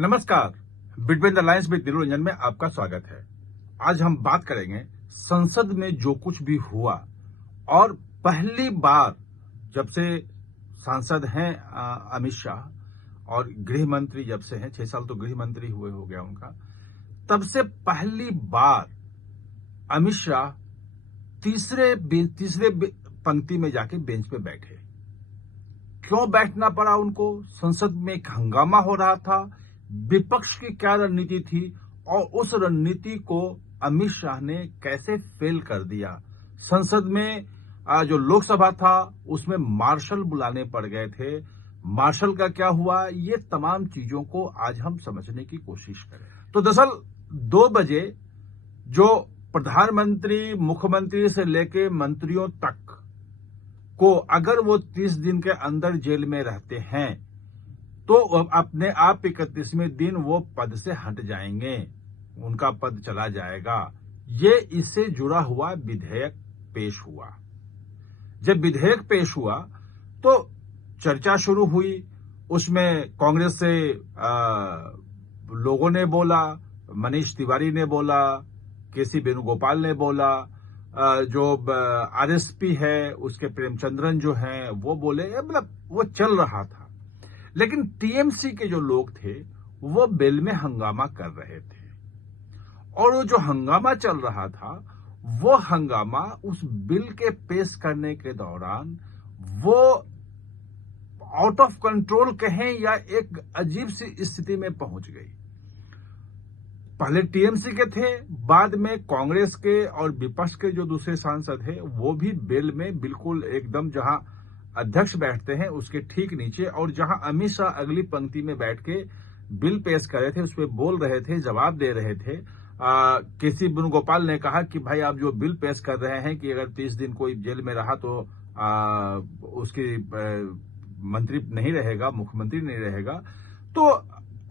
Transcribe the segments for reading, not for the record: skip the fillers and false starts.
नमस्कार। Between the lines with Niranjan में आपका स्वागत है। आज हम बात करेंगे संसद में जो कुछ भी हुआ और पहली बार जब से सांसद हैं अमित शाह और गृह मंत्री जब से हैं 6 साल तो गृह मंत्री हुए हो गया उनका, तब से पहली बार अमित शाह तीसरे पंक्ति में जाके बेंच पे बैठे। क्यों बैठना पड़ा उनको? संसद में एक हंगामा हो रहा था, विपक्ष की क्या रणनीति थी और उस रणनीति को अमित शाह ने कैसे फेल कर दिया। संसद में जो लोकसभा था उसमें मार्शल बुलाने पड़ गए थे। मार्शल का क्या हुआ, ये तमाम चीजों को आज हम समझने की कोशिश करें। तो दरअसल 2 बजे जो प्रधानमंत्री, मुख्यमंत्री से लेके मंत्रियों तक को अगर वो 30 दिन के अंदर जेल में रहते हैं तो अपने आप 31वें दिन वो पद से हट जाएंगे, उनका पद चला जाएगा। ये इससे जुड़ा हुआ विधेयक पेश हुआ। जब विधेयक पेश हुआ तो चर्चा शुरू हुई। उसमें कांग्रेस से लोगों ने बोला, मनीष तिवारी ने बोला, केसी वेणुगोपाल ने बोला, जो आरएसपी है उसके प्रेमचंद्रन जो हैं वो बोले, मतलब वो चल रहा था। लेकिन टीएमसी के जो लोग थे वो बिल में हंगामा कर रहे थे और वो जो हंगामा चल रहा था वो हंगामा उस बिल के पेश करने के दौरान वो आउट ऑफ कंट्रोल कहें या एक अजीब सी स्थिति में पहुंच गई। पहले टीएमसी के थे, बाद में कांग्रेस के और विपक्ष के जो दूसरे सांसद हैं वो भी बिल में बिल्कुल एकदम जहां अध्यक्ष बैठते हैं उसके ठीक नीचे और जहां अमित शाह अगली पंक्ति में बैठ के बिल पेश कर रहे थे उस पर बोल रहे थे, जवाब दे रहे थे। केसी वेणुगोपाल ने कहा कि भाई आप जो बिल पेश कर रहे हैं कि अगर 30 दिन कोई जेल में रहा तो उसकी मंत्री नहीं रहेगा, मुख्यमंत्री नहीं रहेगा। तो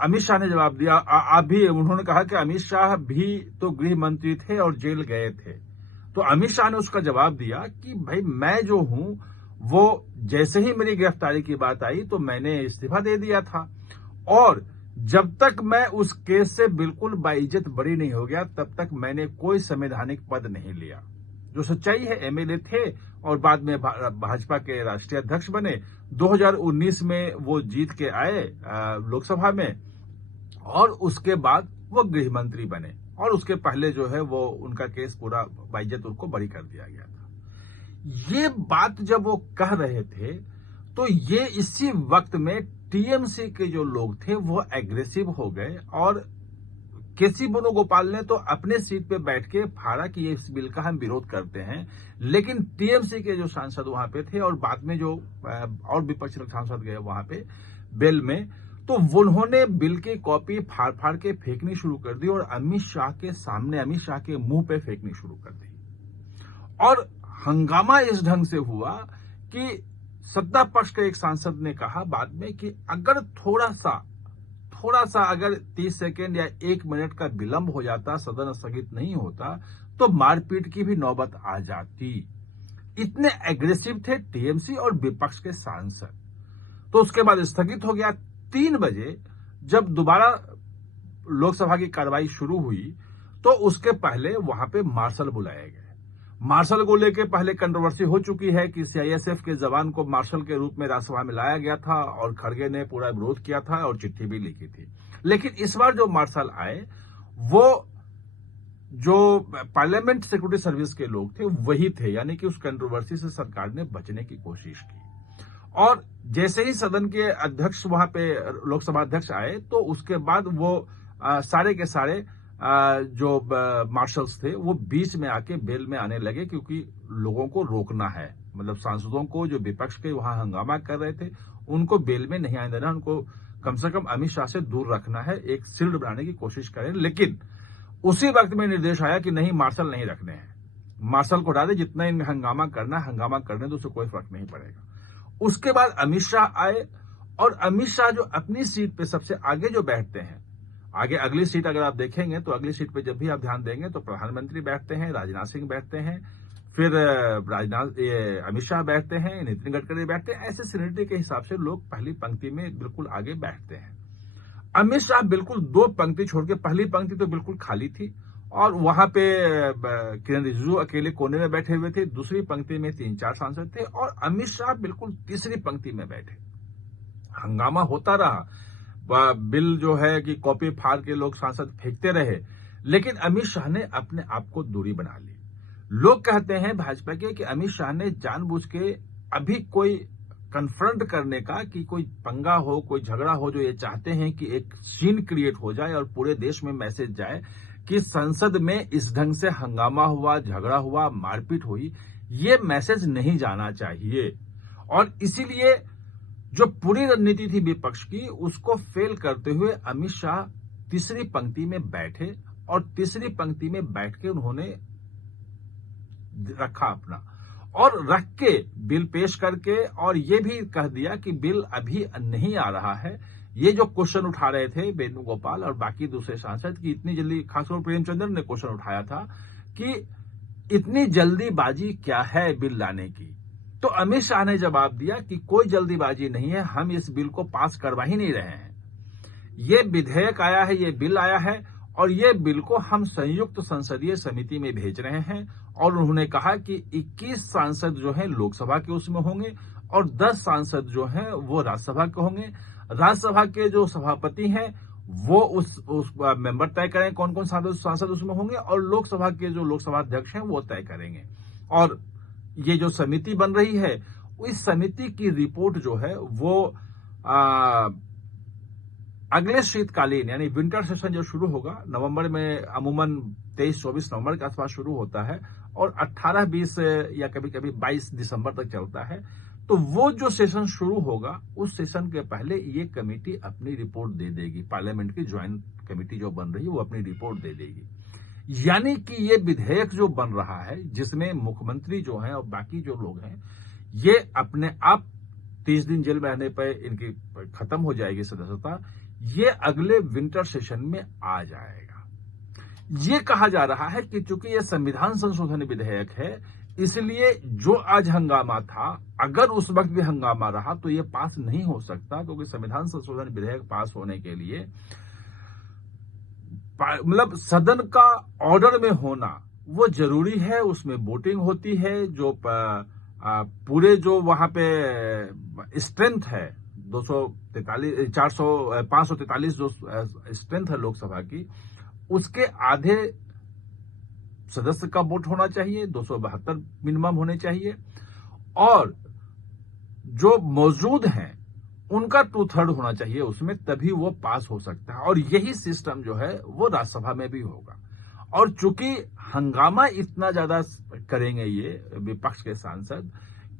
अमित शाह ने जवाब दिया। उन्होंने कहा कि अमित शाह भी तो गृह मंत्री थे और जेल गए थे। तो अमित शाह ने उसका जवाब दिया कि भाई मैं जो हूं वो जैसे ही मेरी गिरफ्तारी की बात आई तो मैंने इस्तीफा दे दिया था और जब तक मैं उस केस से बिल्कुल बाइज्जत बरी नहीं हो गया तब तक मैंने कोई संवैधानिक पद नहीं लिया। जो सच्चाई है, एमएलए थे और बाद में भाजपा के राष्ट्रीय अध्यक्ष बने। 2019 में वो जीत के आए लोकसभा में और उसके बाद वो गृह मंत्री बने और उसके पहले जो है वो उनका केस पूरा बाइज्जत उनको बरी कर दिया गया था। ये बात जब वो कह रहे थे तो ये इसी वक्त में टीएमसी के जो लोग थे वो एग्रेसिव हो गए और केसी वेणुगोपाल ने तो अपने सीट पे बैठ के फाड़ा कि इस बिल का हम विरोध करते हैं। लेकिन टीएमसी के जो सांसद वहां पे थे और बाद में जो और विपक्षी सांसद गए वहां पे बिल में, तो उन्होंने बिल की कॉपी फाड़ फाड़ के फेंकनी शुरू कर दी और अमित शाह के सामने, अमित शाह के मुंह पे फेंकनी शुरू कर दी। और हंगामा इस ढंग से हुआ कि सत्ता पक्ष के एक सांसद ने कहा बाद में कि अगर थोड़ा सा अगर 30 सेकेंड या 1 मिनट का विलंब हो जाता, सदन स्थगित नहीं होता तो मारपीट की भी नौबत आ जाती। इतने एग्रेसिव थे टीएमसी और विपक्ष के सांसद। तो उसके बाद स्थगित हो गया। 3 बजे जब दोबारा लोकसभा की कार्रवाई शुरू हुई तो उसके पहले वहां पे मार्शल बुलाए गए। मार्शल को लेकर पहले कंट्रोवर्सी हो चुकी है कि सीआईएसएफ के जवान को मार्शल के रूप में राज्यसभा में लाया गया था और खड़गे ने पूरा विरोध किया था और चिट्ठी भी लिखी थी। लेकिन इस बार जो मार्शल आए वो जो पार्लियामेंट सिक्योरिटी सर्विस के लोग थे वही थे, यानी कि उस कंट्रोवर्सी से सरकार ने बचने की कोशिश की। और जैसे ही सदन के अध्यक्ष वहां पे लोकसभा अध्यक्ष आए तो उसके बाद वो सारे के सारे जो मार्शल्स थे वो बीच में आके बेल में आने लगे क्योंकि लोगों को रोकना है, मतलब सांसदों को जो विपक्ष के वहां हंगामा कर रहे थे उनको बेल में नहीं आने देना, उनको कम से कम अमित शाह से दूर रखना है, एक शील्ड बनाने की कोशिश करें। लेकिन उसी वक्त में निर्देश आया कि नहीं, मार्शल नहीं रखने हैं, मार्शल को हटा दे, जितना इनमें हंगामा करना हंगामा करने तो उससे कोई फर्क नहीं पड़ेगा। उसके बाद अमित शाह आए और अमित शाह जो अपनी सीट पे सबसे आगे जो बैठते हैं, आगे अगली सीट अगर आप देखेंगे तो अगली सीट पे जब भी आप ध्यान देंगे तो प्रधानमंत्री बैठते हैं, राजनाथ सिंह बैठते हैं, फिर अमित शाह बैठते हैं, नितिन गडकरी बैठते हैं। ऐसे सीनियरिटी के हिसाब से लोग पहली पंक्ति में बिल्कुल आगे बैठते हैं। अमित शाह बिल्कुल 2 पंक्ति छोड़ के, पहली पंक्ति तो बिल्कुल खाली थी और वहां पे किरण रिजिजू अकेले कोने में बैठे हुए थे, दूसरी पंक्ति में 3-4 सांसद थे और अमित शाह बिल्कुल तीसरी पंक्ति में बैठे। हंगामा होता रहा, बिल जो है कि कॉपी फाड़ के लोग सांसद फेंकते रहे, लेकिन अमित शाह ने अपने आप को दूरी बना ली। लोग कहते हैं भाजपा के कि अमित शाह ने जानबूझ के अभी कोई कन्फ्रंट करने का, कि कोई पंगा हो, कोई झगड़ा हो, जो ये चाहते हैं कि एक सीन क्रिएट हो जाए और पूरे देश में मैसेज जाए कि संसद में इस ढंग से हंगामा हुआ, झगड़ा हुआ, मारपीट हुई, ये मैसेज नहीं जाना चाहिए। और इसीलिए जो पूरी रणनीति थी विपक्ष की, उसको फेल करते हुए अमित शाह तीसरी पंक्ति में बैठे और तीसरी पंक्ति में बैठ के उन्होंने रखा अपना, और रख के बिल पेश करके और ये भी कह दिया कि बिल अभी नहीं आ रहा है। ये जो क्वेश्चन उठा रहे थे वेणुगोपाल और बाकी दूसरे सांसद की इतनी जल्दी, खासकर प्रेमचंद्र ने क्वेश्चन उठाया था कि इतनी जल्दीबाजी क्या है बिल लाने की, तो अमित शाह ने जवाब दिया कि कोई जल्दीबाजी नहीं है, हम इस बिल को पास करवा ही नहीं रहे हैं। ये विधेयक आया है, ये बिल आया है और ये बिल को हम संयुक्त संसदीय समिति में भेज रहे हैं। और उन्होंने कहा कि 21 सांसद जो हैं लोकसभा के उसमें होंगे और 10 सांसद जो हैं वो राज्यसभा के होंगे। राज्यसभा के जो सभापति हैं वो उस मेंबर तय करें कौन कौन सांसद उसमें होंगे, और लोकसभा के जो लोकसभा अध्यक्ष हैं वो तय करेंगे। और ये जो समिति बन रही है, इस समिति की रिपोर्ट जो है वो अगले शीतकालीन यानी विंटर सेशन जो शुरू होगा नवंबर में, अमूमन 23-24 नवंबर के आसपास शुरू होता है और 18-20 या कभी कभी 22 दिसंबर तक चलता है। तो वो जो सेशन शुरू होगा, उस सेशन के पहले ये कमेटी अपनी रिपोर्ट दे देगी। पार्लियामेंट की ज्वाइंट कमेटी जो बन रही है वो अपनी रिपोर्ट दे देगी। यानी कि ये विधेयक जो बन रहा है, जिसमें मुख्यमंत्री जो हैं और बाकी जो लोग हैं, ये अपने आप 30 दिन जेल में रहने पर इनकी खत्म हो जाएगी सदस्यता, ये अगले विंटर सेशन में आ जाएगा। ये कहा जा रहा है कि चूंकि ये संविधान संशोधन विधेयक है, इसलिए जो आज हंगामा था, अगर उस वक्त भी हंगामा रहा तो ये पास नहीं हो सकता, क्योंकि संविधान संशोधन विधेयक पास होने के लिए मतलब सदन का ऑर्डर में होना वो जरूरी है। उसमें वोटिंग होती है, जो पूरे जो वहां पे स्ट्रेंथ है 543 जो स्ट्रेंथ है लोकसभा की, उसके आधे सदस्य का वोट होना चाहिए, 272 मिनिमम होने चाहिए, और जो मौजूद हैं उनका 2/3 होना चाहिए उसमें, तभी वो पास हो सकता है। और यही सिस्टम जो है वो राज्यसभा में भी होगा। और चूंकि हंगामा इतना ज्यादा करेंगे ये विपक्ष के सांसद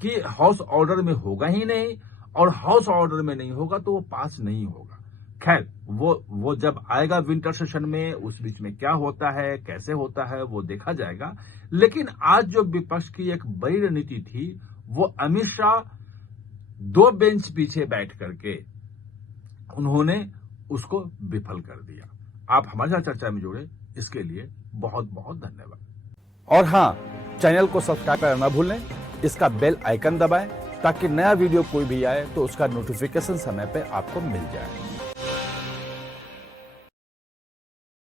कि हाउस ऑर्डर में होगा ही नहीं, और हाउस ऑर्डर में नहीं होगा तो वो पास नहीं होगा। खैर, वो जब आएगा विंटर सेशन में, उस बीच में क्या होता है, कैसे होता है, वो देखा जाएगा। लेकिन आज जो विपक्ष की एक बड़ी रणनीति थी, वो अमित शाह 2 बेंच पीछे बैठ करके उन्होंने उसको विफल कर दिया। आप हमारे साथ चर्चा में जुड़े, इसके लिए बहुत बहुत धन्यवाद। और हाँ, चैनल को सब्सक्राइब करना ना भूलें, इसका बेल आइकन दबाएं ताकि नया वीडियो कोई भी आए तो उसका नोटिफिकेशन समय पे आपको मिल जाए।